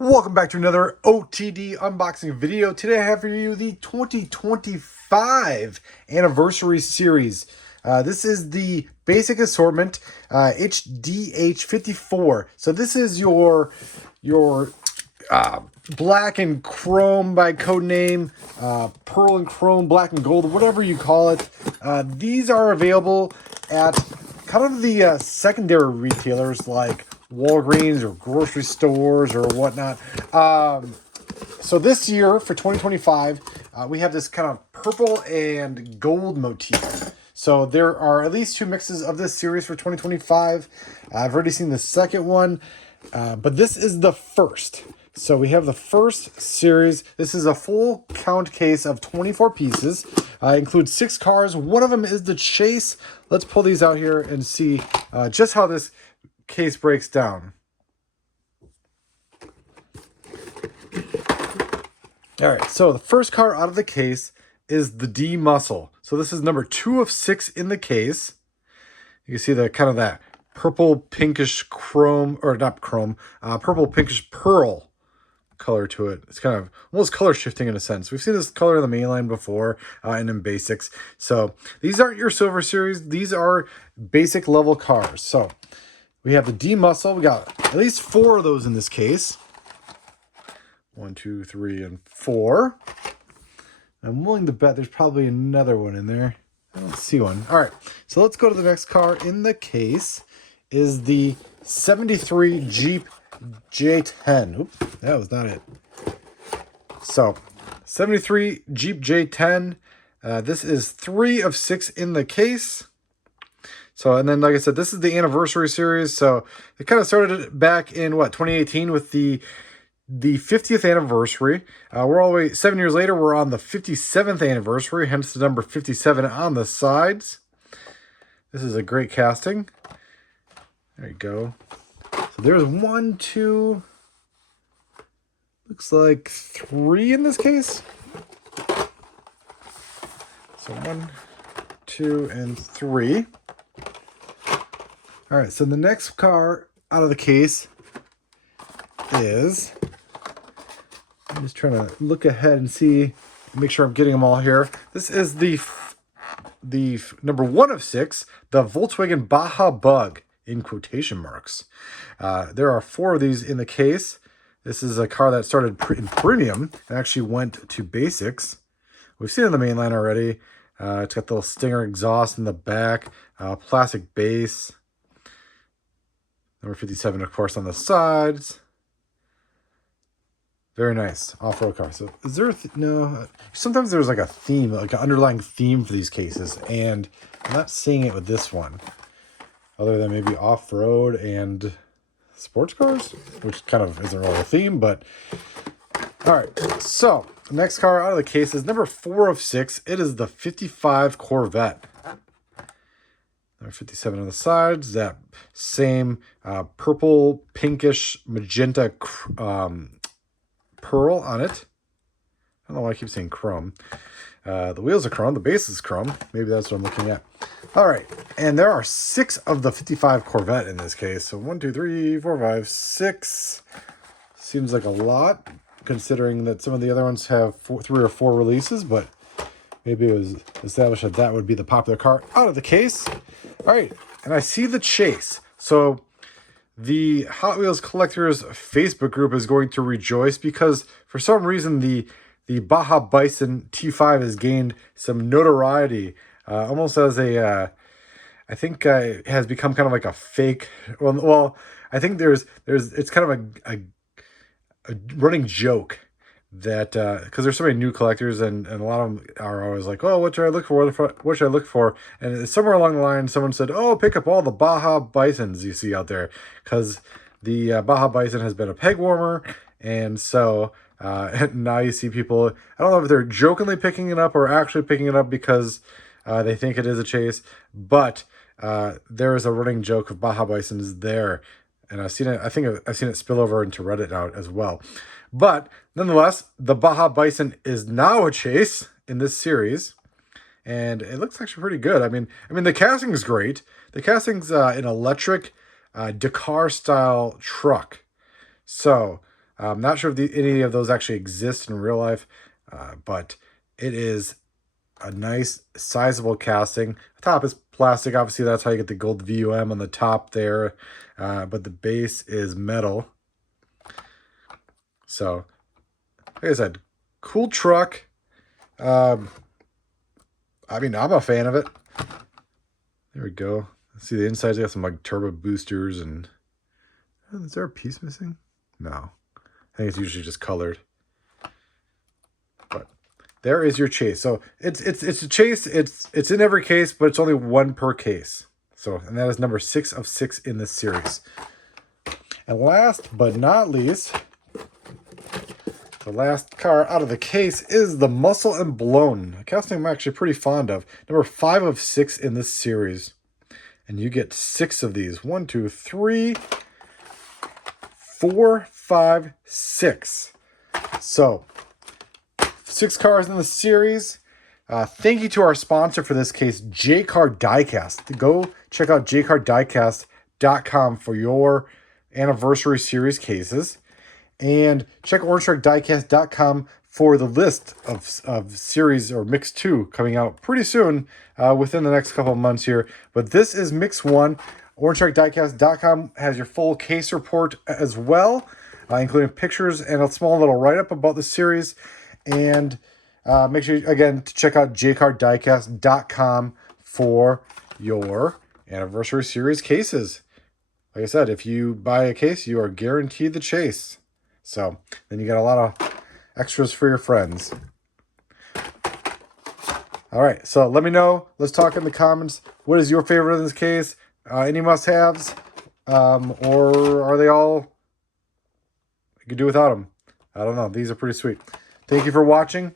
Welcome back to another OTD unboxing video. Today I have for you the 2025 anniversary series. This is the basic assortment HDH54. So this is your black and chrome by code name, pearl and chrome, black and gold, whatever you call it. These are available at kind of the secondary retailers like Walgreens or grocery stores or whatnot. So this year for 2025, we have this kind of purple and gold motif. So there are at least two mixes of this series for 2025. I've already seen the second one, but this is the first. So we have the first series. This is a full count case of 24 pieces. Includes 6 cars. One of them is the Chase. Let's pull these out here and see just how this case breaks down. All right, so the first car out of the case is the D Muscle. So this is number 2 of 6 in the case. You can see the kind of that purple pinkish chrome, or not chrome, purple pinkish pearl color to it. It's kind of almost color shifting in a sense. We've seen this color in the mainline before and in basics. So these aren't your silver series. These are basic level cars. So we have the D Muscle. We got at least 4 of those in this case. 1, 2, 3, and 4. I'm willing to bet there's probably another one in there. I don't see one. All right, so let's go to the next car in the case. Is the 73 Jeep J10. Oop, that was not it. So 73 Jeep J10. This is 3 of 6 in the case. So, and then, like I said, this is the anniversary series. So it kind of started it back in, 2018 with the 50th anniversary. We're all the way 7 years later. We're on the 57th anniversary, hence the number 57 on the sides. This is a great casting. There you go. So there's 1, 2, looks like 3 in this case. So 1, 2, and 3. All right, so the next car out of the case is, I'm just trying to look ahead and see, make sure I'm getting them all here. This is the number 1 of 6, the Volkswagen Baja Bug, in quotation marks. There are 4 of these in the case. This is a car that started in premium and actually went to basics. We've seen it in the mainline already. It's got the little Stinger exhaust in the back, plastic base. Number 57, of course, on the sides. Very nice off-road car. So is there no, sometimes there's like a theme, like an underlying theme for these cases, and I'm not seeing it with this one, other than maybe off-road and sports cars, which kind of isn't really a theme, but all right. So the next car out of the case is number 4 of 6. It is the 55 Corvette. Number 57 on the sides, that same purple, pinkish, magenta pearl on it. I don't know why I keep saying chrome. The wheels are chrome, the base is chrome. Maybe that's what I'm looking at. All right, and there are 6 of the 55 Corvette in this case. So 1, 2, 3, 4, 5, 6. Seems like a lot, considering that some of the other ones have 3 or 4 releases, but maybe it was established that that would be the popular car out of the case. All right, and I see the Chase. So the Hot Wheels Collectors Facebook group is going to rejoice because for some reason the Baja Bison T5 has gained some notoriety, almost as a, I think it has become kind of like a fake. Well, I think it's kind of a running joke that because there's so many new collectors and a lot of them are always like, oh, what should I look for? What should I look for? And somewhere along the line, someone said, oh, pick up all the Baja Bisons you see out there, because the Baja Bison has been a peg warmer, and so now you see people, I don't know if they're jokingly picking it up or actually picking it up because they think it is a chase, but there is a running joke of Baja Bisons there. And I've seen it, I think I've seen it spill over into Reddit now as well. But nonetheless, the Baja Bison is now a chase in this series. And it looks actually pretty good. I mean the casting is great. The casting's an electric Jcar style truck. So I'm not sure if any of those actually exist in real life, but it is a nice, sizable casting. The top is plastic. Obviously, that's how you get the gold VUM on the top there. But the base is metal. So, like I said, cool truck. I mean, I'm a fan of it. There we go. See the insides. Got some like turbo boosters and... Is there a piece missing? No. I think it's usually just colored. But there is your chase. So it's a chase. It's in every case, but it's only one per case. So, and that is number 6 of 6 in this series. And last but not least, the last car out of the case is the Muscle and Blown. A casting I'm actually pretty fond of. Number 5 of 6 in this series. And you get 6 of these. 1, 2, 3, 4, 5, 6. So, 6 cars in the series. Thank you to our sponsor for this case, Jcar Diecast. Go check out jcardiecast.com for your anniversary series cases. And check orangestrikediecast.com for the list of series or mix 2 coming out pretty soon within the next couple of months here. But this is mix 1. orangestrikediecast.com has your full case report as well, including pictures and a small little write-up about the series. And make sure, again, to check out jcardiecast.com for your anniversary series cases. Like I said, if you buy a case, you are guaranteed the chase. So then you got a lot of extras for your friends. All right, so let me know. Let's talk in the comments. What is your favorite in this case? Any must-haves? Or are they all... You could do without them? I don't know. These are pretty sweet. Thank you for watching.